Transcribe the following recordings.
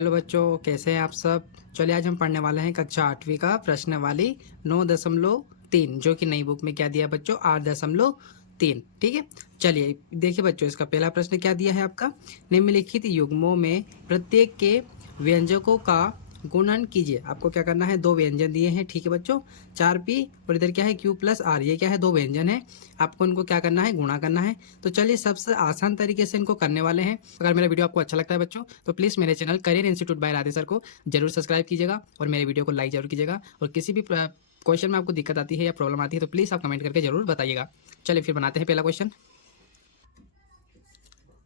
Hello बच्चों, कैसे हैं आप सब। चलिए आज हम पढ़ने वाले हैं कक्षा 8वीं का प्रश्नावली 9.3 जो कि नई बुक में क्या दिया है बच्चों 8.3। ठीक है, चलिए देखिए बच्चों, इसका पहला प्रश्न क्या दिया है आपका। निम्नलिखित युग्मों में प्रत्येक के व्यंजकों का गुणन कीजिए। आपको क्या करना है, दो व्यंजन दिए हैं, ठीक है बच्चों, 4p और इधर क्या है q+r, ये क्या है, दो व्यंजन है। आपको इनको क्या करना है, गुणा करना है। तो चलिए सबसे आसान तरीके से इनको करने वाले हैं। अगर मेरा वीडियो आपको अच्छा लगता है बच्चों, तो प्लीज़ मेरे channel career institute by Radhe sir को जरूर सब्सक्राइब कीजिएगा और मेरे वीडियो को लाइक जरूर कीजिएगा। और किसी भी क्वेश्चन में आपको दिक्कत आती है या प्रॉब्लम आती है तो प्लीज़ आप कमेंट करके जरूर बताइएगा। चलिए फिर बनाते हैं पहला क्वेश्चन।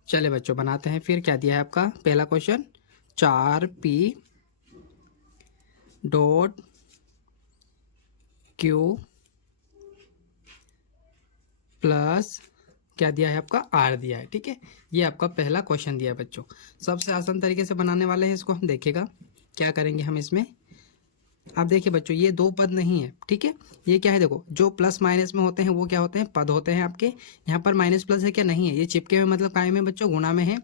चलिए बच्चों बनाते हैं, फिर क्या दिया है आपका पहला question, 4p dot q plus क्या दिया है आपका r दिया है। ठीक है, ये आपका पहला क्वेश्चन दिया है बच्चों। सबसे आसान तरीके से बनाने वाले हैं इसको हम। देखिएगा क्या करेंगे हम इसमें। आप देखिए बच्चों, ये दो पद नहीं है, ठीक है, ये क्या है, देखो जो प्लस माइनस में होते हैं वो क्या होते हैं, पद होते हैं आपके। यहाँ पर माइनस प्लस है क्या, नहीं है, ये चिपके हुए मतलब कायम में बच्चों, गुणा में है।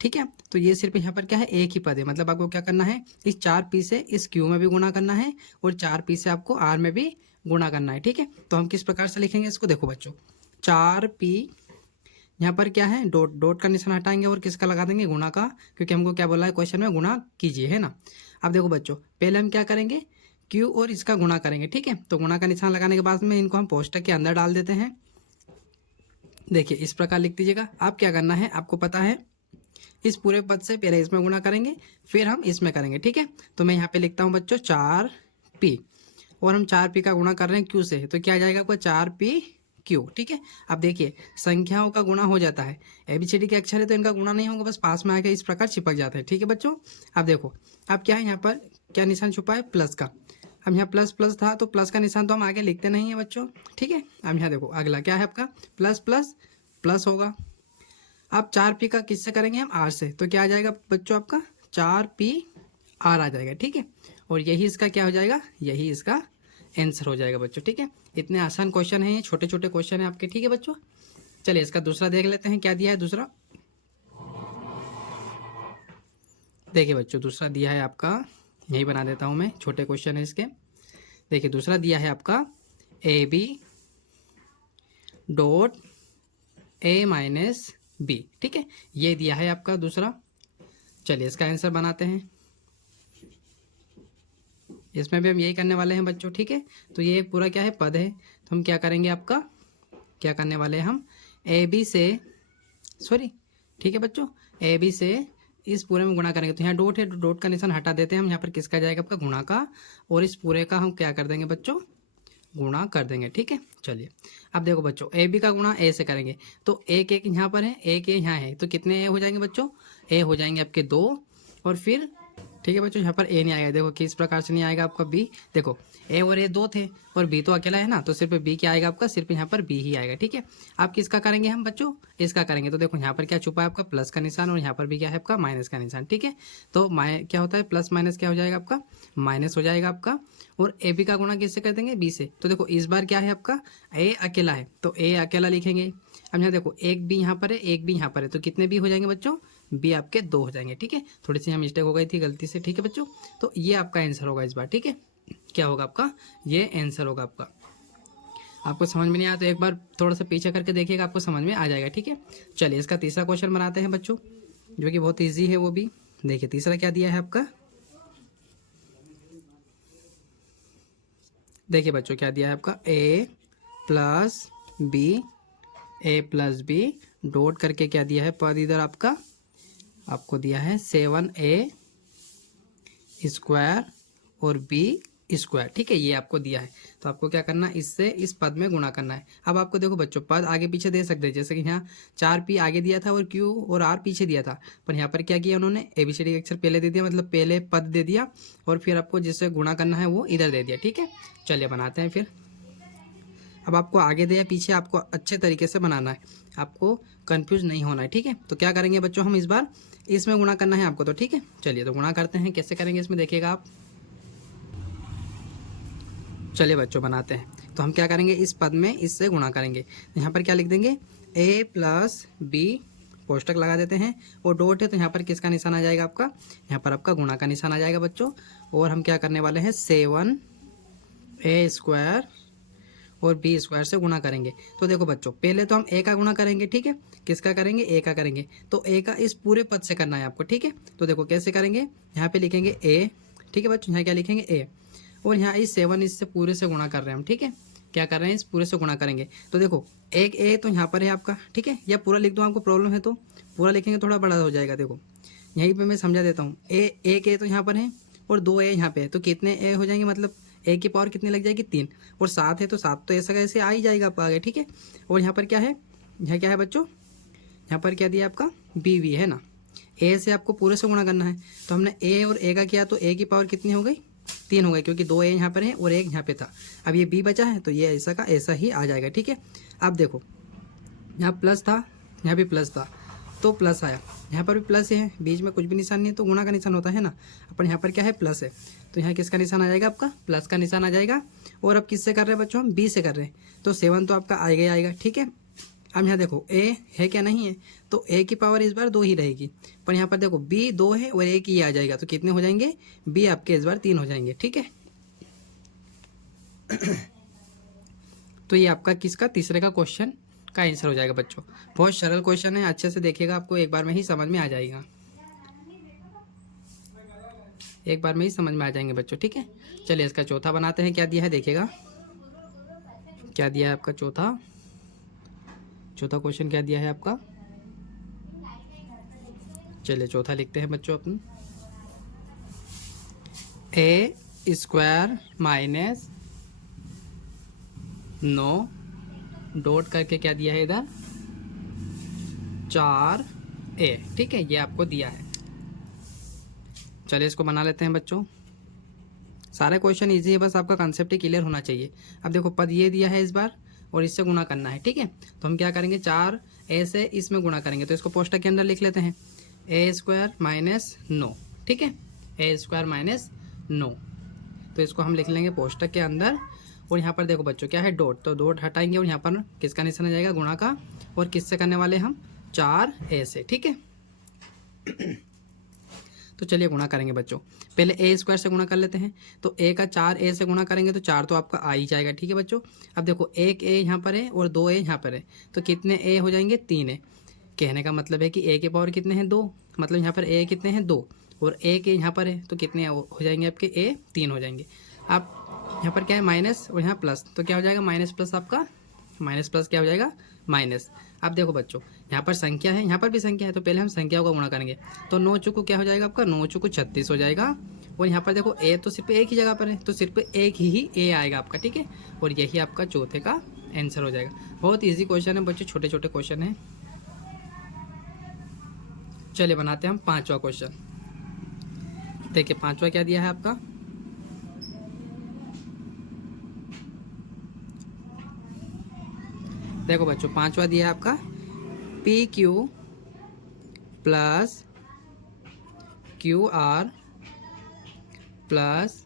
ठीक है, तो ये सिर्फ यहाँ पर क्या है, एक ही पद है। मतलब आपको क्या करना है, इस 4p से इस q में भी गुणा करना है और 4p से आपको r में भी गुणा करना है। ठीक है, तो हम किस प्रकार से लिखेंगे इसको, देखो बच्चों, 4p यहाँ पर क्या है, डॉट डॉट का निशान हटाएंगे और किसका लगा देंगे, गुणा का, क्योंकि हमको क्या बोला है क्वेश्चन में, गुणा कीजिए, है ना। अब देखो बच्चों, पहले हम क्या करेंगे, q और इसका गुणा करेंगे। ठीक है, तो गुणा का निशान लगाने के बाद में इनको हम कोष्टक के अंदर डाल देते हैं। देखिए इस प्रकार लिख दीजिएगा। अब क्या करना है, आपको पता है, इस पूरे पद से पहले इसमें गुणा करेंगे फिर हम इसमें करेंगे। ठीक है, तो मैं यहाँ पे लिखता हूँ बच्चों 4p और हम 4p का गुणा कर रहे हैं q से, तो क्या आ जाएगा आपका 4p q। ठीक है, अब देखिए संख्याओं का गुणा हो जाता है, एबीसीडी के अक्षर है तो इनका गुणा नहीं होगा, बस पास में आके इस प्रकार चिपक जाते हैं। ठीक है बच्चों, अब देखो अब क्या है, यहाँ पर क्या निशान छुपा है, प्लस का। अब यहाँ प्लस प्लस था तो प्लस का निशान तो हम आगे लिखते नहीं है बच्चों। ठीक है, अब यहाँ देखो अगला क्या है आपका, प्लस प्लस प्लस होगा। अब 4p का किससे करेंगे हम, r से, तो क्या आ जाएगा बच्चों आपका 4p r आ जाएगा। ठीक है, और यही इसका क्या हो जाएगा, यही इसका आंसर हो जाएगा बच्चों। ठीक है, इतने आसान क्वेश्चन है ये, छोटे छोटे क्वेश्चन है आपके। ठीक है बच्चों, चलिए इसका दूसरा देख लेते हैं, क्या दिया है दूसरा। देखिए बच्चों, दूसरा दिया है आपका, यही बना देता हूँ मैं, छोटे क्वेश्चन है इसके। देखिए दूसरा दिया है आपका ab डॉट a-b। ठीक है, ये दिया है आपका दूसरा। चलिए इसका आंसर बनाते हैं, इसमें भी हम यही करने वाले हैं बच्चों। ठीक है, तो ये एक पूरा क्या है, पद है, तो हम क्या करेंगे, आपका क्या करने वाले हैं हम, ए बी से, सॉरी, ठीक है बच्चों, ए बी से इस पूरे में गुणा करेंगे। तो यहाँ डॉट है, डॉट का निशान हटा देते हैं हम, यहाँ पर किसका जाएगा आपका, गुणा का, और इस पूरे का हम क्या कर देंगे बच्चों, गुणा कर देंगे। ठीक है, चलिए अब देखो बच्चों, ए बी का गुणा ए से करेंगे, तो एक एक यहाँ पर है, एक ए यहाँ है, तो कितने ए हो जाएंगे बच्चों, ए हो जाएंगे आपके 2, और फिर ठीक है बच्चों, यहाँ पर ए नहीं आएगा, देखो किस प्रकार से नहीं आएगा आपका बी। देखो ए और ए दो थे और बी तो अकेला है ना, तो सिर्फ बी क्या आएगा आपका, सिर्फ यहाँ पर बी ही आएगा। ठीक है, आप किसका करेंगे हम बच्चों, इसका करेंगे, तो देखो यहाँ पर क्या छुपा है आपका, प्लस का निशान, और यहाँ पर भी क्या है आपका, माइनस का निशान। ठीक है, तो क्या होता है, प्लस माइनस क्या हो जाएगा आपका, माइनस हो जाएगा आपका। और ए बी का गुणा किससे कर देंगे, बी से, तो देखो इस बार क्या है आपका, ए अकेला है तो ए अकेला लिखेंगे। अब यहाँ देखो एक बी यहाँ पर है, एक बी यहाँ पर है, तो कितने बी हो जाएंगे बच्चों, बी आपके 2 हो जाएंगे। ठीक है, थोड़ी सी यहाँ मिस्टेक हो गई थी गलती से। ठीक है बच्चों, तो ये आपका आंसर होगा इस बार। ठीक है, क्या होगा आपका, ये आंसर होगा आपका। आपको समझ में नहीं आया तो एक बार थोड़ा सा पीछे करके देखिएगा, आपको समझ में आ जाएगा। ठीक है, चलिए इसका तीसरा क्वेश्चन बनाते हैं बच्चों, जो कि बहुत ईजी है वो भी। देखिए तीसरा क्या दिया है आपका, देखिए बच्चों क्या दिया है आपका, a प्लस बी डॉट करके क्या दिया है पद, इधर आपका आपको दिया है 7a स्क्वायर और b स्क्वायर। ठीक है, ये आपको दिया है, तो आपको क्या करना है, इससे इस पद में गुणा करना है। अब आपको देखो बच्चों, पद आगे पीछे दे सकते हैं, जैसे कि यहाँ 4p आगे दिया था और q और r पीछे दिया था, पर यहाँ पर क्या किया उन्होंने, एबीसीडी के अक्षर पहले दे दिया, मतलब पहले पद दे दिया, और फिर आपको जिससे गुणा करना है वो इधर दे दिया। ठीक है, चलिए बनाते हैं फिर। अब आपको आगे दे या पीछे आपको अच्छे तरीके से बनाना है, आपको कंफ्यूज नहीं होना है। ठीक है, तो क्या करेंगे बच्चों, हम इस बार इसमें गुणा करना है आपको, तो ठीक है, चलिए तो गुणा करते हैं, कैसे करेंगे इसमें देखिएगा आप। चलिए बच्चों बनाते हैं, तो हम क्या करेंगे, इस पद में इससे गुणा करेंगे, यहाँ पर क्या लिख देंगे, a प्लस बी कोष्टक लगा देते हैं, और डॉट है तो यहाँ पर किसका निशान आ जाएगा आपका, यहाँ पर आपका गुणा का निशान आ जाएगा बच्चों। और हम क्या करने वाले हैं 7a² और b² से गुणा करेंगे। तो देखो बच्चों पहले तो हम a का गुणा करेंगे, ठीक है, किसका करेंगे, a का करेंगे। तो a का इस पूरे पद से करना है आपको, ठीक है। तो देखो कैसे करेंगे, यहाँ पे लिखेंगे a, ठीक है बच्चों, यहाँ क्या लिखेंगे a, और यहाँ इस 7 इससे पूरे से गुणा कर रहे हैं हम, ठीक है, क्या कर रहे हैं, इस पूरे से गुणा करेंगे। तो देखो एक a तो यहाँ पर है आपका, ठीक है, या पूरा लिख दो, आपको प्रॉब्लम है तो पूरा लिखेंगे थोड़ा बड़ा हो जाएगा। देखो यहीं पे मैं समझा देता हूँ, एक a तो यहाँ पर है और 2 a यहाँ पे है, तो कितने a हो जाएंगे, मतलब a की पावर कितनी लग जाएगी 3, और 7 है तो 7 तो ऐसा कैसे आ ही जाएगा आपका आगे, ठीक है। और यहाँ पर क्या है, यहाँ क्या है बच्चों, यहाँ पर क्या दिया आपका b है ना, a से आपको पूरे से गुणा करना है। तो हमने a और a का किया तो a की पावर कितनी हो गई, 3 हो गई, क्योंकि 2 a यहाँ पर है और 1 यहाँ पे था। अब ये b बचा है तो ये ऐसा का ऐसा ही आ जाएगा, ठीक है। अब देखो यहाँ प्लस था, यहाँ भी प्लस था, तो प्लस आया, यहाँ पर भी प्लस है, बीच में कुछ भी निशान नहीं है तो गुणा का निशान होता है ना, अपन यहाँ पर क्या है प्लस है, तो यहाँ किसका निशान आ जाएगा आपका, प्लस का निशान आ जाएगा। और अब किससे कर रहे हैं बच्चों, हम b से कर रहे हैं, तो 7 तो आपका आएगा ही आएगा, ठीक है। अब यहाँ देखो a है क्या, नहीं है, तो a की पावर इस बार 2 ही रहेगी, पर यहाँ पर देखो b 2 है और a की आ जाएगा, तो कितने हो जाएंगे, b आपके इस बार 3 हो जाएंगे, ठीक है। तो ये आपका किसका, तीसरे का क्वेश्चन का आंसर हो जाएगा बच्चों। बहुत सरल क्वेश्चन है, अच्छे से देखिएगा, आपको एक बार में ही समझ में आ जाएगा, एक बार में ही समझ में आ जाएंगे बच्चों, ठीक है। चलिए इसका चौथा बनाते हैं, क्या दिया है देखिएगा, क्या दिया है आपका चौथा क्वेश्चन क्या दिया है आपका। चलिए चौथा लिखते हैं बच्चों अपन, a² माइनस 9 डॉट करके क्या दिया है इधर 4a, ठीक है, ये आपको दिया है। चलिए इसको बना लेते हैं बच्चों। सारे क्वेश्चन इजी है, बस आपका कंसेप्ट ही क्लियर होना चाहिए। अब देखो पद ये दिया है इस बार और इससे गुणा करना है, ठीक है। तो हम क्या करेंगे 4a से इसमें गुणा करेंगे, तो इसको कोष्टक के अंदर लिख लेते हैं, a² माइनस 9, ठीक है, a² माइनस 9, तो इसको हम लिख लेंगे कोष्टक के अंदर। और यहाँ पर देखो बच्चों क्या है डॉट, तो डॉट हटाएंगे और यहाँ पर किसका निशान आ जाएगा, गुणा का, और किससे करने वाले हम 4a से, ठीक है। तो चलिए गुणा करेंगे बच्चों, पहले a² से गुणा कर लेते हैं, तो a का 4a से गुणा करेंगे तो 4 तो आपका आ ही जाएगा, ठीक है बच्चों। अब देखो एक a यहाँ पर है और 2a यहाँ पर है, तो कितने a हो जाएंगे, 3a। कहने का मतलब है कि a के पावर कितने हैं 2, मतलब यहाँ पर a कितने हैं 2, और a के यहाँ पर है तो कितने हो जाएंगे आपके a 3 हो जाएंगे। अब यहाँ पर क्या है माइनस और यहाँ प्लस, तो क्या हो जाएगा माइनस प्लस, आपका माइनस प्लस क्या हो जाएगा माइनस। अब देखो बच्चों यहाँ पर संख्या है, यहाँ पर भी संख्या है, तो पहले हम संख्याओं का गुणा करेंगे, तो 9 चौको क्या हो जाएगा आपका, 9 चौको 36 हो जाएगा। और यहाँ पर देखो a तो सिर्फ एक ही जगह पर है, तो सिर्फ एक ही a आएगा आपका, ठीक है, और यही आपका चौथे का आंसर हो जाएगा। बहुत ईजी क्वेश्चन है बच्चों, छोटे छोटे क्वेश्चन है। चलिए बनाते हैं हम 5वां क्वेश्चन। देखिए 5वां क्या दिया है आपका, देखो बच्चों 5वां दिया है आपका PQ plus QR plus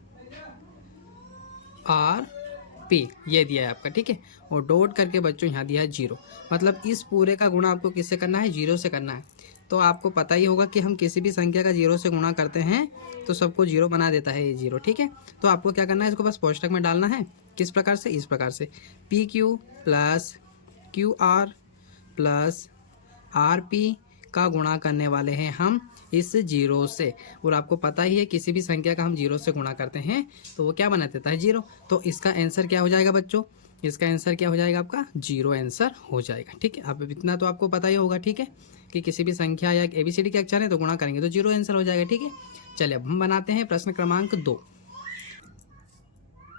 RP, ये दिया है आपका, ठीक है। और डॉट करके बच्चों यहाँ दिया है 0, मतलब इस पूरे का गुणा आपको किससे करना है, 0 से करना है। तो आपको पता ही होगा कि हम किसी भी संख्या का 0 से गुणा करते हैं तो सबको 0 बना देता है ये 0, ठीक है। तो आपको क्या करना है, इसको बस कोष्टक में डालना है, किस प्रकार से, इस प्रकार से PQ plus QR plus RP का गुणा करने वाले हैं हम इस 0 से। और आपको पता ही है किसी भी संख्या का हम 0 से गुणा करते हैं तो वो क्या बना देता है 0। तो इसका आंसर क्या हो जाएगा बच्चों, इसका आंसर क्या हो जाएगा आपका 0 आंसर हो जाएगा, ठीक है। अब इतना तो आपको पता ही होगा, ठीक है, कि किसी भी संख्या या ABCD के अक्षर है तो गुणा करेंगे तो 0 आंसर हो जाएगा, ठीक है। चलिए अब हम बनाते हैं प्रश्न क्रमांक 2।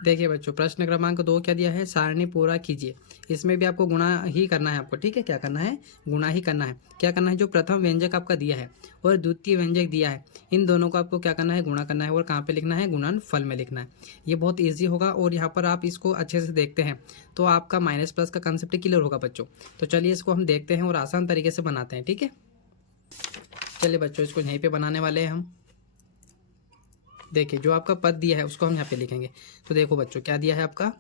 देखिए बच्चों प्रश्न क्रमांक 2 क्या दिया है, सारणी पूरा कीजिए। इसमें भी आपको गुणा ही करना है आपको, ठीक है, क्या करना है, गुणा ही करना है। क्या करना है, जो प्रथम व्यंजक आपका दिया है और द्वितीय व्यंजक दिया है, इन दोनों को आपको क्या करना है, गुणा करना है। और कहाँ पे लिखना है, गुणनफल में लिखना है। ये बहुत ईजी होगा और यहाँ पर आप इसको अच्छे से देखते हैं तो आपका माइनस प्लस का कंसेप्ट क्लियर होगा बच्चों। तो चलिए इसको हम देखते हैं और आसान तरीके से बनाते हैं, ठीक है। चलिए बच्चों इसको यहीं पर बनाने वाले हैं हम। देखिए जो आपका पद दिया है उसको हम यहाँ पे लिखेंगे। तो देखो बच्चों क्या दिया है आपका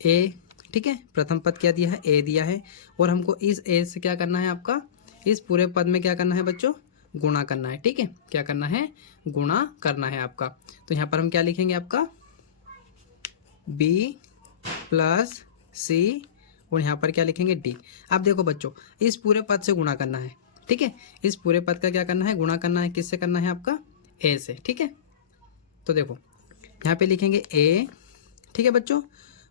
a, ठीक है, प्रथम पद क्या दिया है a दिया है, और हमको इस a से क्या करना है आपका इस पूरे पद में क्या करना है बच्चों, गुणा करना है। ठीक है, क्या करना है, गुणा करना है आपका। तो यहाँ पर हम क्या लिखेंगे आपका b प्लस सी और यहाँ पर क्या लिखेंगे d। अब देखो बच्चों, इस पूरे पद से गुणा करना है। ठीक है, इस पूरे पद का क्या करना है, गुणा करना है। किससे करना है आपका, a से। ठीक है, तो देखो यहाँ पे लिखेंगे a। ठीक है बच्चों,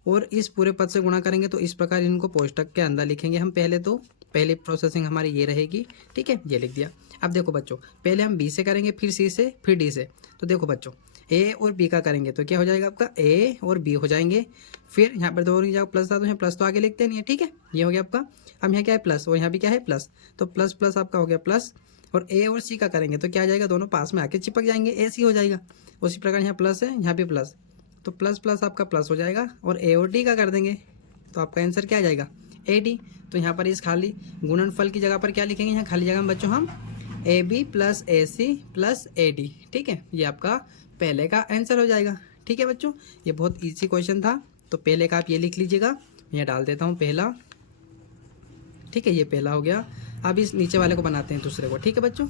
और इस पूरे पद से गुणा करेंगे तो इस प्रकार इनको कोष्टक के अंदर लिखेंगे हम। पहले प्रोसेसिंग हमारी ये रहेगी। ठीक है, ये लिख दिया। अब देखो बच्चों, पहले हम b से करेंगे, फिर c से, फिर d से। तो देखो बच्चों, a और b का करेंगे तो क्या हो जाएगा आपका, a और b हो जाएंगे। फिर यहाँ पर दो जगह प्लस था तो यहाँ प्लस तो आगे लिखते नहीं है। ठीक है, ये हो गया आपका। अब यहाँ क्या है, प्लस, और यहाँ भी क्या है, प्लस। तो प्लस प्लस आपका हो गया प्लस। और a और c का करेंगे तो क्या आ जाएगा, दोनों पास में आके चिपक जाएंगे, a c हो जाएगा। उसी प्रकार यहाँ प्लस है, यहाँ भी प्लस, तो प्लस प्लस आपका प्लस हो जाएगा। और a और d का कर देंगे तो आपका आंसर क्या आ जाएगा, ad। तो यहाँ पर इस खाली गुणनफल की जगह पर क्या लिखेंगे, यहाँ खाली जगह में बच्चों हम ab plus ac plus ad। ठीक है, ये आपका पहले का आंसर हो जाएगा। ठीक है बच्चों, ये बहुत इजी क्वेश्चन था। तो पहले का आप ये लिख लीजिएगा, यहाँ डाल देता हूँ पहला। ठीक है, ये पहला हो गया। अब इस नीचे वाले को बनाते हैं दूसरे को। ठीक है बच्चों,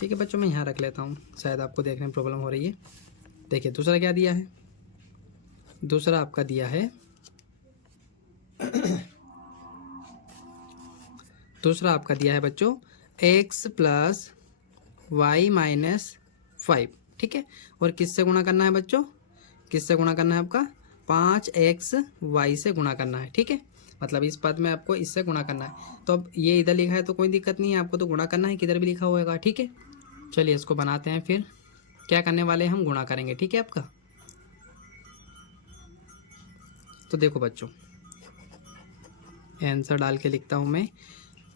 ठीक है बच्चों, मैं यहाँ रख लेता हूँ, शायद आपको देखने में प्रॉब्लम हो रही है। देखिए दूसरा क्या दिया है, दूसरा आपका दिया है दूसरा आपका दिया है बच्चों x प्लस वाई माइनस 5। ठीक है, और किससे गुणा करना है बच्चों, किससे गुणा करना है आपका, 5x y से गुणा करना है। ठीक है, मतलब इस पद में आपको इससे गुणा करना है। तो अब ये इधर लिखा है तो कोई दिक्कत नहीं है, आपको तो गुणा करना है, किधर भी लिखा होगा। ठीक है, चलिए इसको बनाते हैं। फिर क्या करने वाले हैं, हम गुणा करेंगे। ठीक है आपका, तो देखो बच्चों, आंसर डाल के लिखता हूँ मैं।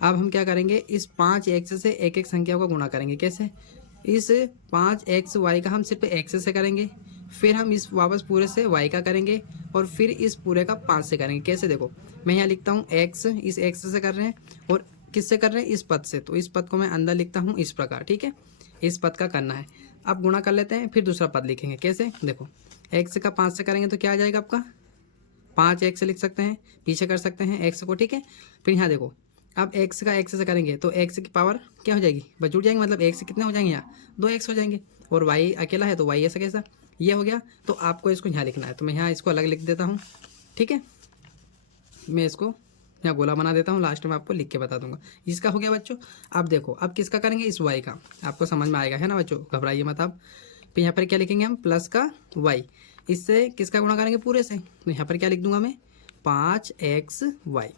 अब हम क्या करेंगे, इस 5x से एक एक संख्या को गुणा करेंगे। कैसे, इस 5xy का हम सिर्फ x से करेंगे, फिर हम इस वापस पूरे से y का करेंगे, और फिर इस पूरे का 5 से करेंगे। कैसे, देखो मैं यहाँ लिखता हूँ x, इस x से कर रहे हैं, और किससे कर रहे हैं, इस पद से। तो इस पद को मैं अंदर लिखता हूँ इस प्रकार। ठीक है, इस पद का करना है। अब गुणा कर लेते हैं, फिर दूसरा पद लिखेंगे। कैसे, देखो x का 5 से करेंगे तो क्या आ जाएगा आपका, 5x लिख सकते हैं, पीछे कर सकते हैं x को। ठीक है, फिर यहाँ देखो, अब x का x से करेंगे तो x की पावर क्या हो जाएगी, बस जुड़ जाएंगे, मतलब x कितने हो जाएंगे, यहाँ 2x हो जाएंगे, और y अकेला है तो y ऐसा कैसा, ये हो गया। तो आपको इसको यहाँ लिखना है, तो मैं यहाँ इसको अलग लिख देता हूँ। ठीक है, मैं इसको यहाँ गोला बना देता हूँ, लास्ट में आपको लिख के बता दूंगा। इसका हो गया बच्चों। अब देखो, अब किसका करेंगे, इस y का। आपको समझ में आएगा, है ना बच्चों, घबराइए मत आप। फिर यहाँ पर क्या लिखेंगे हम, प्लस का y, इससे किसका गुणा करेंगे, पूरे से। तो यहाँ पर क्या लिख दूंगा मैं, 5xy,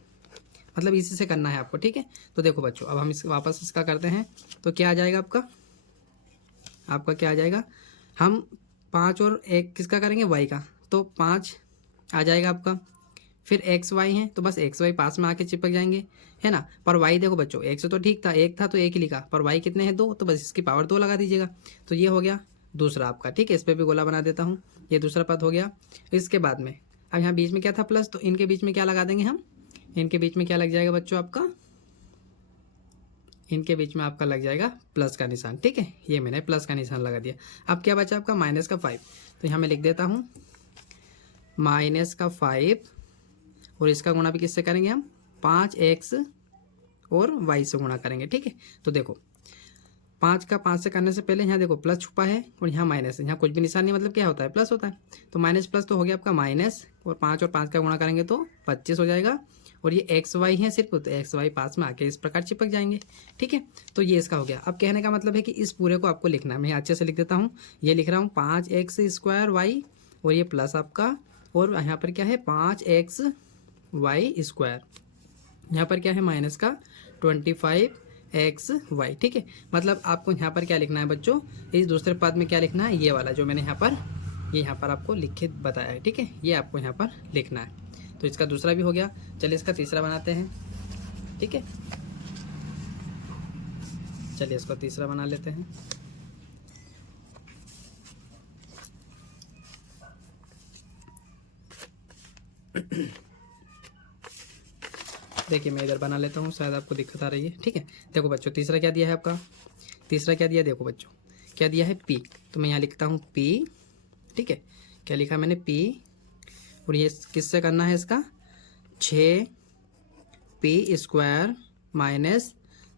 मतलब इसी से करना है आपको। ठीक है, तो देखो बच्चों, अब हम इस वापस इसका करते हैं तो क्या आ जाएगा आपका, आपका क्या आ जाएगा, हम 5 और 1 किसका करेंगे, y का, तो 5 आ जाएगा आपका। फिर एक्स वाई है तो बस एक्स वाई पास में आके चिपक जाएंगे, है ना। पर वाई देखो बच्चों, एक से तो ठीक था, एक था तो एक ही लिखा, पर वाई कितने हैं, 2, तो बस इसकी पावर 2 लगा दीजिएगा। तो ये हो गया दूसरा आपका। ठीक है, इस पर भी गोला बना देता हूँ, ये दूसरा पद हो गया। इसके बाद में अब यहाँ बीच में क्या था, प्लस, तो इनके बीच में क्या लगा देंगे हम, इनके बीच में क्या लग जाएगा बच्चों आपका, इनके बीच में आपका लग जाएगा प्लस का निशान। ठीक है, ये मैंने प्लस का निशान लगा दिया। अब क्या बचा आपका, माइनस का 5, तो यहाँ मैं लिख देता हूँ माइनस का 5, और इसका गुणा भी किससे करेंगे हम, 5x और y से गुणा करेंगे। ठीक है, तो देखो 5 का 5 से करने से पहले यहाँ देखो प्लस छुपा है और यहाँ माइनस है, यहाँ कुछ भी निशान नहीं, मतलब क्या होता है, प्लस होता है। तो माइनस प्लस तो हो गया आपका माइनस, और 5 और 5 का गुणा करेंगे तो 25 हो जाएगा। और ये एक्स वाई है सिर्फ, तो एक्स वाई पास में आके इस प्रकार चिपक जाएंगे। ठीक है, तो ये इसका हो गया। अब कहने का मतलब है कि इस पूरे को आपको लिखना है, मैं अच्छे से लिख देता हूँ। ये लिख रहा हूँ 5x² और ये प्लस आपका, और यहाँ पर क्या है 5xy², यहाँ पर क्या है माइनस का 25xy। ठीक है, मतलब आपको यहाँ पर क्या लिखना है बच्चों, इस दूसरे पद में क्या लिखना है, ये वाला जो मैंने यहाँ पर आपको लिख के बताया है। ठीक है, ये आपको यहाँ पर लिखना है। तो इसका दूसरा भी हो गया। चलिए इसका तीसरा बनाते हैं। ठीक है, चलिए इसको तीसरा बना लेते हैं। देखिए मैं इधर बना लेता हूँ, शायद आपको दिक्कत आ रही है। ठीक है, देखो बच्चों तीसरा क्या दिया है आपका, तीसरा क्या दिया, देखो बच्चों क्या दिया है p, तो मैं यहाँ लिखता हूँ p। ठीक है, क्या लिखा मैंने p, और ये किससे करना है, इसका 6p² माइनस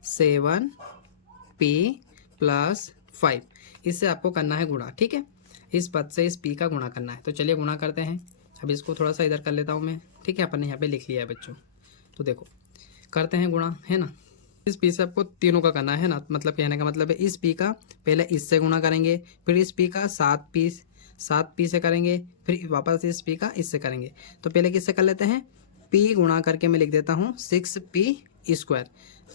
7p + 5, इससे आपको करना है गुणा। ठीक है, इस पद से इस p का गुणा करना है। तो चलिए गुणा करते हैं। अब इसको थोड़ा सा इधर कर लेता हूँ मैं। ठीक है, अपन ने यहाँ पे लिख लिया है बच्चों। तो देखो करते हैं गुणा, है ना। इस p से आपको तीनों का करना है ना, मतलब कहने का मतलब है इस p का पहले इससे गुणा करेंगे, फिर इस p का 7p से करेंगे, फिर वापस इस p का इससे करेंगे। तो पहले किससे कर लेते हैं, p गुणा करके मैं लिख देता हूँ 6p²,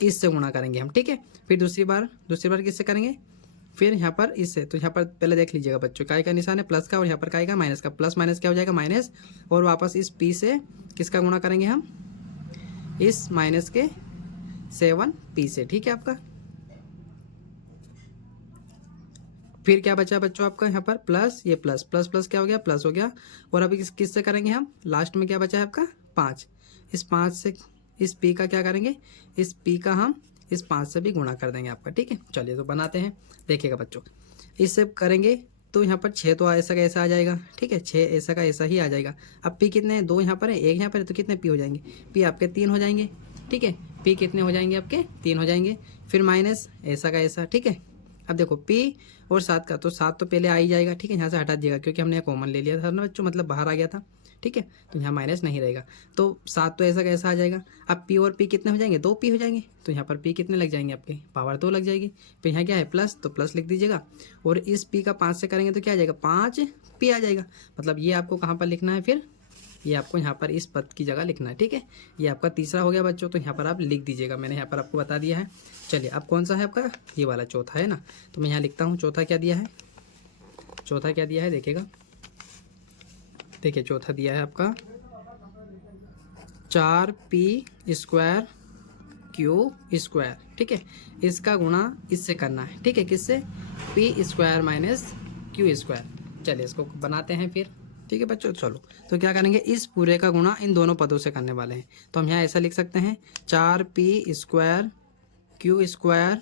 इससे गुणा करेंगे हम। ठीक है, फिर दूसरी बार किससे करेंगे, फिर यहाँ पर इससे। तो यहाँ पर पहले देख लीजिएगा बच्चों, काय का निशान है प्लस का, और यहाँ पर काय का माइनस का। प्लस माइनस क्या हो जाएगा, माइनस, और वापस इस p से किसका गुणा करेंगे हम, इस माइनस के 7p से। ठीक है आपका, फिर क्या बचा बच्चों आपका यहाँ पर प्लस, ये प्लस प्लस प्लस क्या हो गया, प्लस हो गया। और अभी किससे करेंगे हम, लास्ट में क्या बचा है आपका 5। इस 5 से इस p का क्या करेंगे, इस p का हम इस 5 से भी गुणा कर देंगे आपका। ठीक है, चलिए तो बनाते हैं। देखिएगा बच्चों, इससे करेंगे तो यहाँ पर 6 तो ऐसा का ऐसा आ जाएगा। ठीक है, 6 ऐसा का ऐसा ही आ जाएगा। अब p कितने हैं, 2 यहाँ पर है, 1 यहाँ पर है, तो कितने p हो जाएंगे, p आपके 3 हो जाएंगे। ठीक है, p कितने हो जाएंगे आपके, 3 हो जाएंगे। फिर माइनस ऐसा का ऐसा। ठीक है, अब देखो p और 7 का, तो 7 तो पहले आ ही जाएगा। ठीक है, यहाँ से हटा दीजिएगा क्योंकि हमने कॉमन ले लिया था ना बच्चों, मतलब बाहर आ गया था। ठीक है, तो यहाँ माइनस नहीं रहेगा, तो 7 तो ऐसा कैसा आ जाएगा। अब p और p कितने हो जाएंगे, 2p हो जाएंगे। तो यहाँ पर p कितने लग जाएंगे आपके, पावर 2 लग जाएगी। फिर यहाँ क्या है प्लस, तो प्लस लिख दीजिएगा। और इस p का 5 से करेंगे तो क्या आ जाएगा, 5p आ जाएगा। मतलब ये आपको कहाँ पर लिखना है, फिर ये आपको यहाँ पर इस पद की जगह लिखना है। ठीक है, ये आपका तीसरा हो गया बच्चों, तो यहाँ पर आप लिख दीजिएगा। मैंने यहाँ पर आपको बता दिया है। चलिए अब कौन सा है आपका, ये वाला चौथा है ना, तो मैं यहाँ लिखता हूँ चौथा क्या दिया है। चौथा क्या दिया है देखिएगा, देखिए चौथा दिया है आपका 4p² q²। ठीक है, इसका गुणा इससे करना है। ठीक है, किससे, p² माइनस q²। चलिए इसको बनाते हैं फिर। ठीक है बच्चों, चलो तो क्या करेंगे, इस पूरे का गुणा इन दोनों पदों से करने वाले हैं। तो हम यहाँ ऐसा लिख सकते हैं 4p² q²।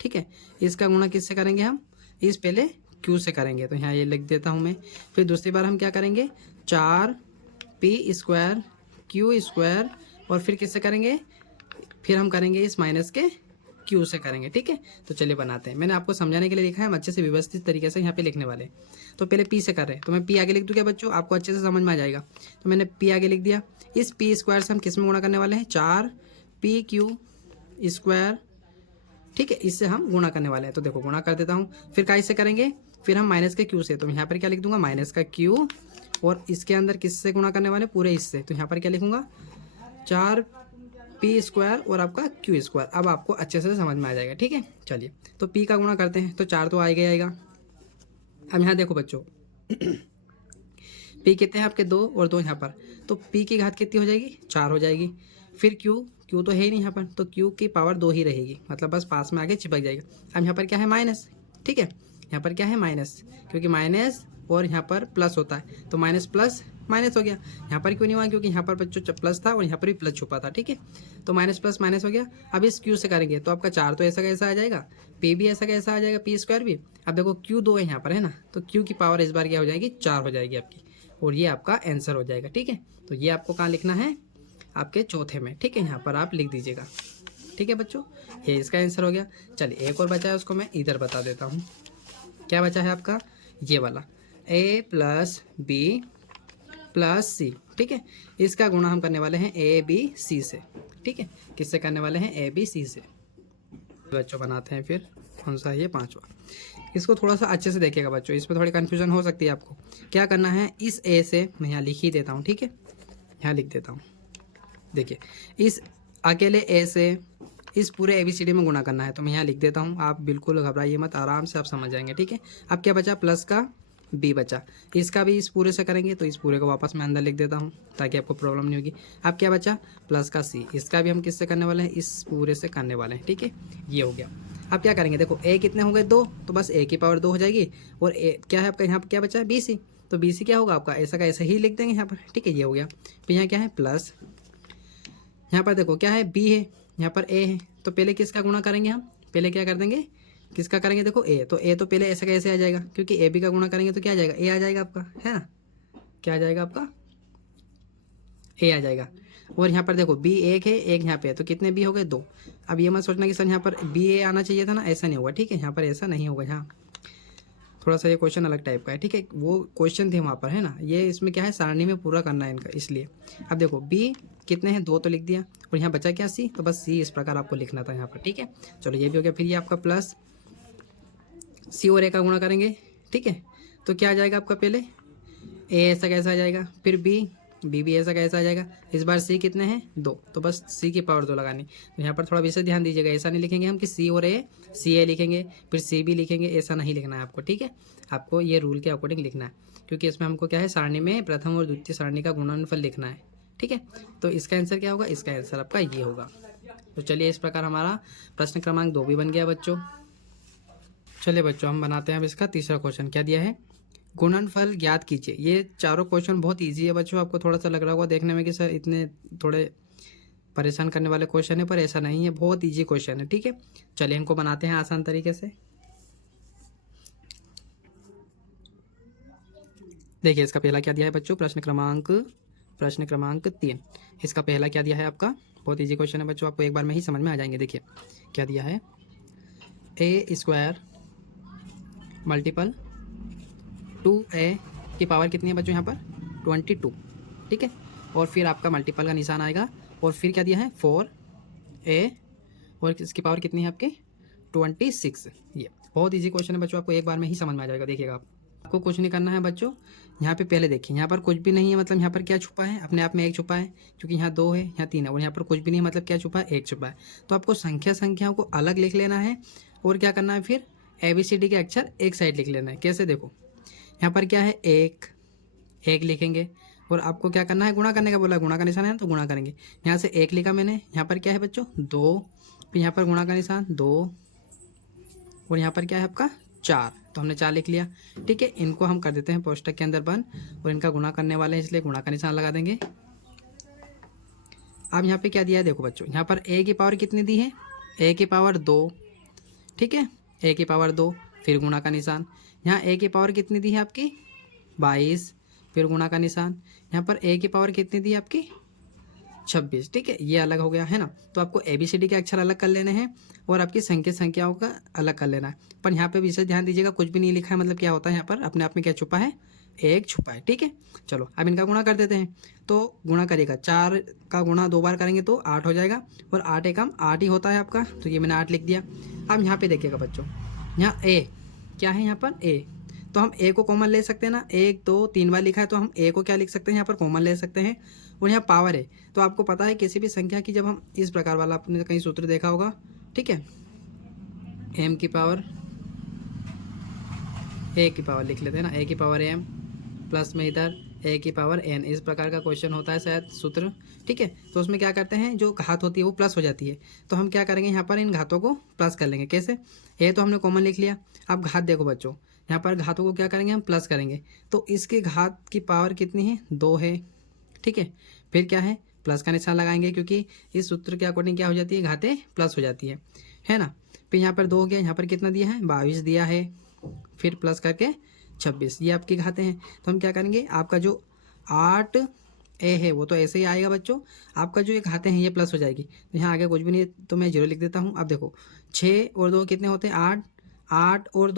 ठीक है, इसका गुणा किससे करेंगे हम, इस पहले q से करेंगे। तो यहाँ ये लिख देता हूँ मैं। फिर दूसरी बार हम क्या करेंगे, 4p² q², और फिर किससे करेंगे, फिर हम करेंगे इस माइनस के q से करेंगे। ठीक है, तो चलिए बनाते हैं। मैंने आपको समझाने के लिए लिखा है, हम अच्छे से व्यवस्थित तरीके से यहाँ पे लिखने वाले। तो पहले p से कर रहे हैं, तो मैं p आगे लिख दूँ क्या बच्चों, आपको अच्छे से समझ में आ जाएगा। तो मैंने p आगे लिख दिया। इस p² से हम किस में गुणा करने वाले हैं, 4p² ठीक है, इससे हम गुणा करने वाले हैं। तो देखो गुणा कर देता हूँ। फिर काय से करेंगे, फिर हम माइनस के q से। तो यहाँ पर क्या लिख दूंगा, माइनस का q, और इसके अंदर किससे गुणा करने वाले, पूरे इससे। तो यहाँ पर क्या लिखूंगा, 4p² और आपका q²। अब आपको अच्छे से समझ में आ जाएगा। ठीक है, चलिए तो p का गुणा करते हैं, तो 4 तो आएगा ही आएगा। अब यहाँ देखो बच्चों p कितने हैं आपके, 2 और 2 यहाँ पर, तो p की घात कितनी हो जाएगी, 4 हो जाएगी। फिर q तो है ही नहीं यहाँ पर, तो q की पावर 2 ही रहेगी, मतलब बस पास में आगे चिपक जाएगा। अब यहाँ पर क्या है, माइनस। ठीक है, यहाँ पर क्या है, माइनस, क्योंकि माइनस और यहाँ पर प्लस होता है, तो माइनस प्लस माइनस हो गया। यहाँ पर क्यों नहीं हुआ, क्योंकि यहाँ पर बच्चों प्लस था और यहाँ पर भी प्लस छुपा था। ठीक है, तो माइनस प्लस माइनस हो गया। अब इस q से करेंगे तो आपका 4 तो ऐसा कैसा आ जाएगा, p भी ऐसा कैसा आ जाएगा, p² भी। अब देखो q 2 है यहाँ पर, है ना, तो q की पावर इस बार क्या हो जाएगी, 4 हो जाएगी आपकी, और ये आपका आंसर हो जाएगा। ठीक है, तो ये आपको कहाँ लिखना है, आपके चौथे में। ठीक है, यहाँ पर आप लिख दीजिएगा। ठीक है बच्चों, ये इसका आंसर हो गया। चलिए एक और बचा है, उसको मैं इधर बता देता हूँ। क्या बचा है आपका, ये वाला a + b + c। ठीक है, इसका गुणा हम करने वाले हैं a b c से। ठीक है, किससे करने वाले हैं, a b c से। बच्चों बनाते हैं फिर, कौन सा है ये, 5वां। इसको थोड़ा सा अच्छे से देखिएगा बच्चों, इसमें थोड़ी कन्फ्यूजन हो सकती है आपको। क्या करना है, इस a से मैं यहाँ लिख ही देता हूँ। ठीक है, यहाँ लिख देता हूँ। देखिए इस अकेले a से इस पूरे ABCD में गुणा करना है, तो मैं यहाँ लिख देता हूँ। आप बिल्कुल घबराइए मत, आराम से आप समझ जाएंगे। ठीक है, अब क्या बचा, प्लस का b बचा, इसका भी इस पूरे से करेंगे, तो इस पूरे को वापस मैं अंदर लिख देता हूँ ताकि आपको प्रॉब्लम नहीं होगी। अब क्या बचा, प्लस का c, इसका भी हम किससे करने वाले हैं, इस पूरे से करने वाले हैं। ठीक है, ये हो गया। अब क्या करेंगे, देखो a कितने हो गए, 2, तो बस a की पावर 2 हो जाएगी। और a क्या है आपका, यहाँ पर क्या बचा है, BC, तो BC क्या होगा आपका, ऐसा का ऐसा ही लिख देंगे यहाँ पर। ठीक है, ये हो गया। फिर यहाँ क्या है, प्लस, यहाँ पर देखो क्या है, b है, यहाँ पर a है, तो पहले किसका गुणा करेंगे हम, पहले क्या कर देंगे, किसका करेंगे, देखो a, तो a तो पहले ऐसा कैसे आ जाएगा, क्योंकि a b का गुणा करेंगे तो क्या आ जाएगा, a आ जाएगा आपका, है ना, क्या आ जाएगा आपका, a आ जाएगा। और यहाँ पर देखो बी एक है, एक यहाँ पे है, तो कितने बी हो गए 2। अब ये मत सोचना कि सर यहाँ पर बी ए आना चाहिए था ना, ऐसा नहीं होगा, ठीक है, यहाँ पर ऐसा नहीं होगा। यहाँ थोड़ा सा ये क्वेश्चन अलग टाइप का है, ठीक है, वो क्वेश्चन थे वहाँ पर, है ना, ये इसमें क्या है सारणी में पूरा करना है इनका, इसलिए। अब देखो बी कितने हैं 2 तो लिख दिया, और यहाँ बचा क्या सी, तो बस सी इस प्रकार आपको लिखना था यहाँ पर, ठीक है। चलो ये भी हो गया। फिर ये आपका प्लस सी और ए का गुणा करेंगे, ठीक है, तो क्या आ जाएगा आपका, पहले ए ऐसा कैसा आ जाएगा, फिर बी भी ऐसा कैसा आ जाएगा। इस बार सी कितने हैं 2, तो बस सी की पावर 2 लगानी। तो यहाँ पर थोड़ा विशेष ध्यान दीजिएगा, ऐसा नहीं लिखेंगे हम कि सी और ए, सी ए लिखेंगे फिर सी बी लिखेंगे, ऐसा नहीं लिखना है आपको, ठीक है। आपको ये रूल के अकॉर्डिंग लिखना है, क्योंकि इसमें हमको क्या है सारणी में प्रथम और द्वितीय सारणी का गुणनफल लिखना है, ठीक है। तो इसका आंसर क्या होगा, इसका आंसर आपका ये होगा। तो चलिए इस प्रकार हमारा प्रश्न क्रमांक 2 भी बन गया बच्चों। चलिए बच्चों हम बनाते हैं अब इसका तीसरा क्वेश्चन। क्या दिया है, गुणनफल ज्ञात कीजिए। ये चारों क्वेश्चन बहुत इजी है बच्चों, आपको थोड़ा सा लग रहा होगा देखने में कि सर इतने थोड़े परेशान करने वाले क्वेश्चन है, पर ऐसा नहीं है, बहुत इजी क्वेश्चन है, ठीक है। चलिए इनको बनाते हैं आसान तरीके से। देखिए इसका पहला क्या दिया है बच्चों, प्रश्न क्रमांक 3। इसका पहला क्या दिया है आपका, बहुत इजी क्वेश्चन है बच्चों, आपको एक बार में ही समझ में आ जाएंगे। देखिए क्या दिया है, ए स्क्वायर मल्टीपल 2a की पावर कितनी है बच्चों, यहाँ पर 22, ठीक है। और फिर आपका मल्टीपल का निशान आएगा, और फिर क्या दिया है 4a, और इसकी पावर कितनी है आपकी 26। ये बहुत इजी क्वेश्चन है बच्चों, आपको एक बार में ही समझ में आ जाएगा। देखिएगा आपको कुछ नहीं करना है बच्चों, यहाँ पे पहले देखिए, यहाँ पर कुछ भी नहीं है, मतलब यहाँ पर क्या छुपा है, अपने आप में एक छुपा है, क्योंकि यहाँ 2 है, यहाँ 3 है, और यहाँ पर कुछ भी नहीं है, मतलब क्या छुपा है, एक छुपा है। तो आपको संख्याओं को अलग लिख लेना है, और क्या करना है, फिर ABCD के अक्षर एक साइड लिख लेना है। कैसे, देखो यहाँ पर क्या है, एक लिखेंगे, और आपको क्या करना है, गुणा करने का बोला, गुणा का निशान है तो गुणा करेंगे। यहाँ से 1 लिखा मैंने, यहाँ पर क्या है बच्चों 2, फिर यहाँ पर गुणा का निशान 2, और यहाँ पर क्या है आपका 4, तो हमने 4 लिख लिया, ठीक है। इनको हम कर देते हैं कोष्टक के अंदर बंद, और इनका गुणा करने वाले हैं इसलिए गुणा का निशान लगा देंगे। अब यहाँ पे क्या दिया है, देखो बच्चों, यहाँ पर a की पावर कितनी दी है, a की पावर 2, ठीक है, a की पावर 2, फिर गुणा का निशान। यहाँ a की पावर कितनी दी है आपकी 22, फिर गुणा का निशान। यहाँ पर a की पावर कितनी दी है आपकी 26, ठीक है, ये अलग हो गया है ना। तो आपको ABCD के अक्षर अलग कर लेने हैं, और आपकी संख्याओं का अलग कर लेना है। पर यहाँ पे विशेष ध्यान दीजिएगा, कुछ भी नहीं लिखा है, मतलब क्या होता है यहाँ पर अपने आप में क्या छुपा है, एक छुपा है, ठीक है। चलो अब इनका गुणा कर देते हैं, तो गुणा करिएगा, 4 का गुणा 2 बार करेंगे तो 8 हो जाएगा, और 8 एकम 8 ही होता है आपका, तो ये मैंने 8 लिख दिया। अब यहाँ पे देखिएगा बच्चों, यहाँ a क्या है, यहाँ पर a, तो हम a को कॉमन ले सकते हैं ना, 1 2 3 बार लिखा है, तो हम a को क्या लिख सकते हैं, यहाँ पर कॉमन ले सकते हैं। और यहाँ पावर है, तो आपको पता है किसी भी संख्या की जब हम इस प्रकार वाला, आपने कहीं सूत्र देखा होगा, ठीक है, m की पावर a की पावर लिख लेते हैं ना, a की पावर m प्लस में इधर a की पावर n, इस प्रकार का क्वेश्चन होता है शायद सूत्र, ठीक है। तो उसमें क्या करते हैं, जो घात होती है वो प्लस हो जाती है, तो हम क्या करेंगे, यहाँ पर इन घातों को प्लस कर लेंगे। कैसे, a तो हमने कॉमन लिख लिया, अब घात देखो बच्चों, यहाँ पर घातों को क्या करेंगे हम प्लस करेंगे, तो इसके घात की पावर कितनी है 2 है, ठीक है। फिर क्या है, प्लस का निशान लगाएंगे, क्योंकि इस सूत्र के अकॉर्डिंग क्या हो जाती है, घातें प्लस हो जाती है ना। फिर यहाँ पर 2 हो गया, यहाँ पर कितना दिया है 22 दिया है, फिर प्लस करके 26, ये आपकी घातें हैं। तो हम क्या करेंगे, आपका जो 8a है वो तो ऐसे ही आएगा बच्चों, आपका जो ये घातें हैं ये प्लस हो जाएगी, तो यहाँ आगे कुछ भी नहीं, तो मैं 0 लिख देता हूँ। अब देखो 6 और 2 कितने होते हैं 8, 8 और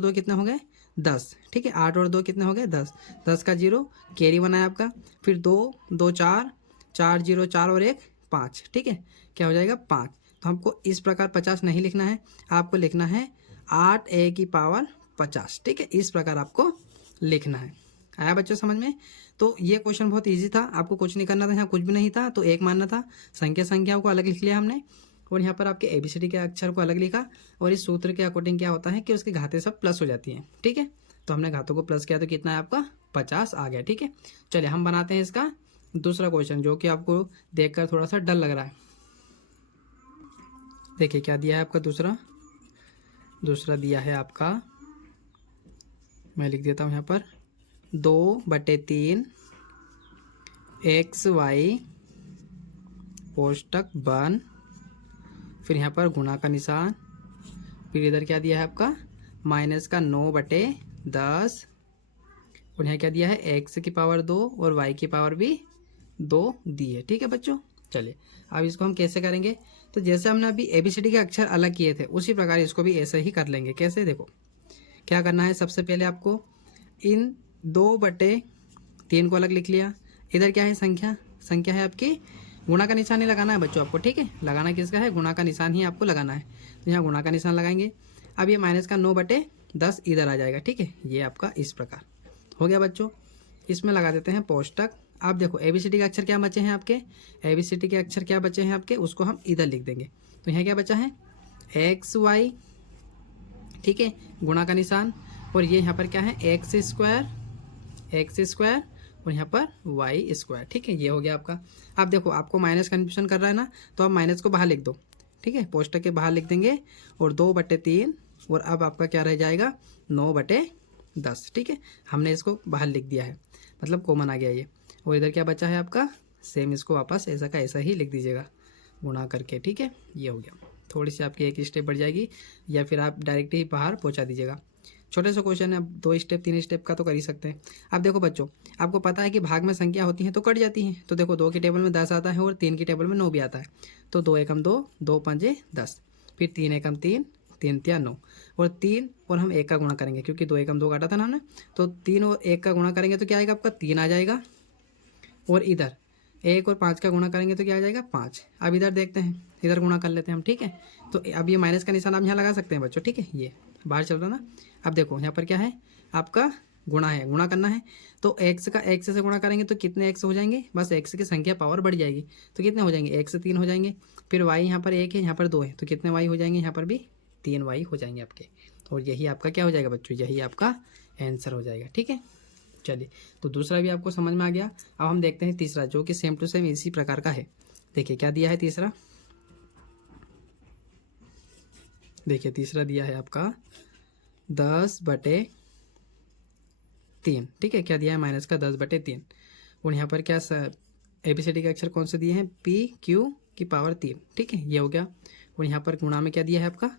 2 कितने हो गए 10, ठीक है, 8 और 2 कितने हो गए 10, 10 का 0 कैरी बना है आपका, फिर 2 2 4 4 0 4 और 1 5, ठीक है, क्या हो जाएगा 5। तो हमको इस प्रकार 50 नहीं लिखना है, आपको लिखना है 8a की पावर 50, ठीक है, इस प्रकार आपको लिखना है। आया बच्चों समझ में। तो ये क्वेश्चन बहुत इजी था, आपको कुछ नहीं करना था, यहाँ कुछ भी नहीं था, तो एक मानना था, संख्याओं को अलग लिख लिया हमने, और यहाँ पर आपके ABCD के अक्षर को अलग लिखा, और इस सूत्र के अकॉर्डिंग क्या होता है कि उसकी घातें सब प्लस हो जाती हैं, ठीक है। तो हमने घातों को प्लस किया तो कितना है आपका 50 आ गया, ठीक है। चलिए हम बनाते हैं इसका दूसरा क्वेश्चन, जो कि आपको देखकर थोड़ा सा डर लग रहा है। देखिए क्या दिया है आपका दूसरा दिया है आपका, मैं लिख देता हूँ यहाँ पर 2/3 XY कोष्टक बन, फिर यहाँ पर गुणा का निशान, फिर इधर क्या दिया है आपका माइनस का 9/10, और यहाँ क्या दिया है x की पावर 2 और y की पावर भी 2 दी है। ठीक है बच्चों, चलिए अब इसको हम कैसे करेंगे, तो जैसे हमने अभी ABCD के अक्षर अलग किए थे उसी प्रकार इसको भी ऐसे ही कर लेंगे। कैसे, देखो क्या करना है, सबसे पहले आपको इन 2/3 को अलग लिख लिया। इधर क्या है, संख्या है आपकी, गुणा का निशान ही लगाना है बच्चों आपको। ठीक है, लगाना किसका है, गुणा का निशान ही आपको लगाना है। तो यहाँ गुणा का निशान लगाएंगे। अब ये माइनस का 9/10 इधर आ जाएगा। ठीक है, ये आपका इस प्रकार हो गया बच्चों। इसमें लगा देते हैं कोष्टक। आप देखो ABCD के अक्षर क्या बचे हैं आपके, ABCD के अक्षर क्या बचे हैं आपके, उसको हम इधर लिख देंगे। तो यहाँ क्या बचा है, XY, ठीक है, गुणा का निशान, और ये यहाँ पर क्या है, x स्क्वायर और यहाँ पर y स्क्वायर। ठीक है, ये हो गया आपका। अब देखो आपको माइनस कन्फ्यूजन कर रहा है ना, तो आप माइनस को बाहर लिख दो। ठीक है, कोष्टक के बाहर लिख देंगे, और 2/3, और अब आपका क्या रह जाएगा, 9/10। ठीक है, हमने इसको बाहर लिख दिया है, मतलब कॉमन आ गया ये। और इधर क्या बचा है आपका, सेम इसको वापस ऐसा का ऐसा ही लिख दीजिएगा गुणा करके। ठीक है, ये हो गया। थोड़ी सी आपकी एक स्टेप बढ़ जाएगी, या फिर आप डायरेक्ट ही बाहर पहुंचा दीजिएगा। छोटे से क्वेश्चन है, अब 2 स्टेप 3 स्टेप का तो कर ही सकते हैं। अब देखो बच्चों, आपको पता है कि भाग में संख्या होती है तो कट जाती हैं। तो देखो 2 की टेबल में 10 आता है और 3 की टेबल में 9 भी आता है। तो 2 एकम 2, 2 पंजे 10, फिर 3 एकम 3, 3 तिया 9, और 3 और हम 1 का गुणा करेंगे, क्योंकि 2 एकम 2 काटा था ना हमने। तो 3 और 1 का गुणा करेंगे तो क्या आएगा आपका, 3 आ जाएगा। और इधर 1 और 5 का गुणा करेंगे तो क्या आ जाएगा, 5। अब इधर देखते हैं, इधर गुणा कर लेते हैं हम। ठीक है, तो अब ये माइनस का निशान आप यहाँ लगा सकते हैं बच्चों। ठीक है, ये बाहर चल रहा ना। अब देखो यहाँ पर क्या है आपका, गुणा है, गुणा करना है। तो x का x से गुणा करेंगे तो कितने x हो जाएंगे, बस x की संख्या पावर बढ़ जाएगी। तो कितने हो जाएंगे, 1 से 3 हो जाएंगे। फिर y यहाँ पर 1 है, यहाँ पर 2 है, तो कितने y हो जाएंगे, यहाँ पर भी 3 y हो जाएंगे आपके। और यही आपका क्या हो जाएगा बच्चों, यही आपका आंसर हो जाएगा। ठीक है, चलिए तो दूसरा भी आपको समझ में आ गया। अब हम देखते हैं तीसरा, जो कि सेम टू सेम इसी प्रकार का है। देखिए क्या दिया है तीसरा, देखिए तीसरा दिया है आपका 10/3। ठीक है, क्या दिया है, माइनस का 10/3। और यहाँ पर क्या ABCD के अक्षर कौन से दिए हैं, PQ की पावर 3। ठीक है, ये हो गया। और यहाँ पर गुणा में क्या दिया है आपका,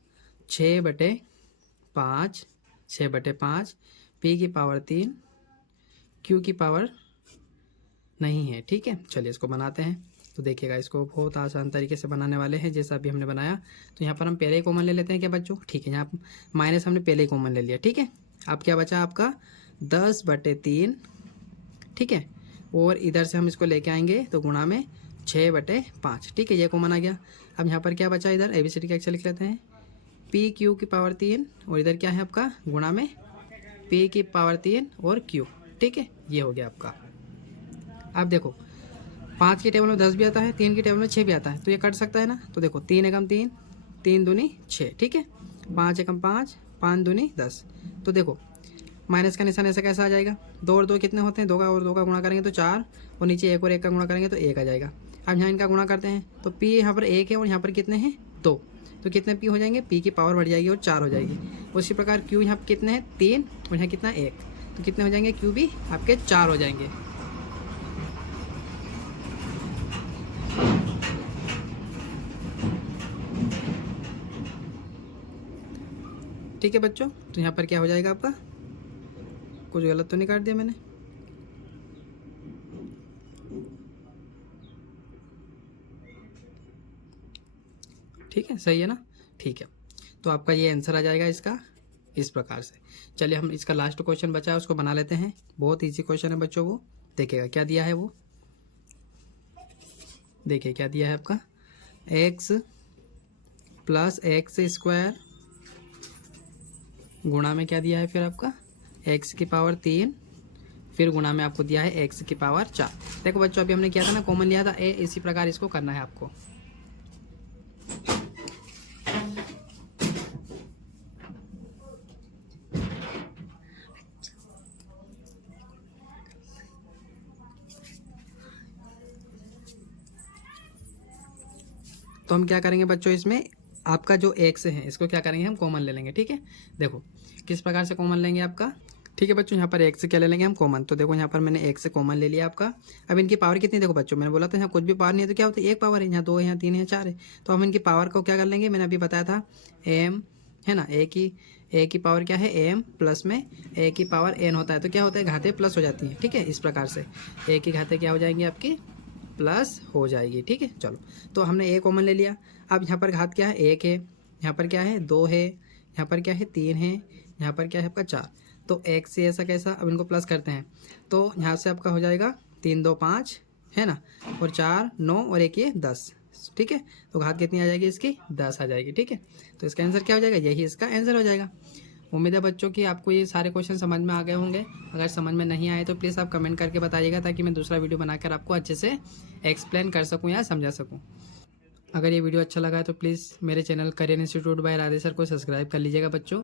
6/5, 6/5, P की पावर 3, Q की पावर नहीं है। ठीक है, चलिए इसको बनाते हैं। तो देखिएगा, इसको बहुत आसान तरीके से बनाने वाले हैं, जैसा अभी हमने बनाया। तो यहाँ पर हम पहले ही कॉमन ले लेते हैं क्या बच्चों। ठीक है, यहाँ माइनस हमने पहले ही कॉमन ले लिया। ठीक है, अब क्या बचा आपका, 10/3। ठीक है, और इधर से हम इसको लेके आएंगे तो गुणा में 6/5। ठीक है, ये कॉमन आ गया। अब यहाँ पर क्या बचा, इधर ABCD के अक्षर लिख लेते हैं, PQ की पावर 3, और इधर क्या है आपका, गुणा में P की पावर 3 और Q। ठीक है, ये हो गया आपका। अब देखो 5 की टेबल में 10 भी आता है, 3 की टेबल में 6 भी आता है, तो ये कट सकता है ना। तो देखो 3 एकम 3, 3 दूनी 6। ठीक है, 5 एकम 5, 5 दूनी 10। तो देखो माइनस का निशान ऐसा कैसा आ जाएगा, 2 और 2 कितने होते हैं, 2 का और 2 का गुणा करेंगे तो 4, और नीचे 1 और 1 का गुणा करेंगे तो 1 आ जाएगा। अब यहाँ इनका गुणा करते हैं तो P यहाँ पर 1 है और यहाँ पर कितने हैं, 2। तो कितने P हो जाएंगे, P की पावर बढ़ जाएगी और 4 हो जाएगी। उसी प्रकार Q यहाँ पर कितने हैं, 3, और यहाँ कितना 1, तो कितने हो जाएंगे, Q भी आपके 4 हो जाएंगे। ठीक है बच्चों, तो यहाँ पर क्या हो जाएगा आपका, कुछ गलत तो नहीं काट दिया मैंने। ठीक है, सही है ना। ठीक है, तो आपका ये आंसर आ जाएगा इसका इस प्रकार से। चलिए हम इसका लास्ट क्वेश्चन बचा है उसको बना लेते हैं। बहुत इजी क्वेश्चन है बच्चों, वो देखिएगा क्या दिया है। वो देखिए क्या दिया है आपका, x + x² गुणा में क्या दिया है फिर आपका, x की पावर 3, फिर गुणा में आपको दिया है x की पावर 4। देखो बच्चों अभी हमने किया था ना, कॉमन लिया था a, इसी प्रकार इसको करना है आपको। तो हम क्या करेंगे बच्चों, इसमें आपका जो x है इसको क्या करेंगे, हम कॉमन ले लेंगे। ठीक है, देखो किस प्रकार से कॉमन लेंगे आपका। ठीक है बच्चों, यहाँ पर x से क्या ले लेंगे हम, कॉमन। तो देखो यहाँ पर मैंने x से कॉमन ले लिया आपका। अब इनकी पावर कितनी, देखो बच्चों मैंने बोला था यहाँ कुछ भी पावर नहीं है तो क्या होता है, एक पावर है, यहाँ 2 है, यहाँ 3 है, 4 है। तो हम इनकी पावर को क्या कर लेंगे, मैंने अभी बताया था m है ना, a की पावर क्या है m, प्लस में a की पावर n होता है, तो क्या होता है, घातें प्लस हो जाती हैं। ठीक है, इस प्रकार से a की घातें क्या हो जाएंगी आपकी प्लस हो जाएगी। ठीक है, चलो तो हमने ए कॉमन ले लिया। अब यहाँ पर घात क्या है, 1 है, यहाँ पर क्या है 2 है, यहाँ पर क्या है 3 है, यहाँ पर क्या है आपका 4। तो एक से ऐसा कैसा, अब इनको प्लस करते हैं तो यहाँ से आपका हो जाएगा 3 2 5 है ना, और 4 9 और 1 ये 10। ठीक है, तो घात कितनी आ जाएगी इसकी, 10 आ जाएगी। ठीक है, तो इसका आंसर क्या हो जाएगा, यही इसका आंसर हो जाएगा। उम्मीद है बच्चों कि आपको ये सारे क्वेश्चन समझ में आ गए होंगे। अगर समझ में नहीं आए तो प्लीज़ आप कमेंट करके बताइएगा, ताकि मैं दूसरा वीडियो बनाकर आपको अच्छे से एक्सप्लेन कर सकूँ या समझा सकूँ। अगर ये वीडियो अच्छा लगा है तो प्लीज़ मेरे channel career institute by Radhe sir को सब्सक्राइब कर लीजिएगा बच्चों।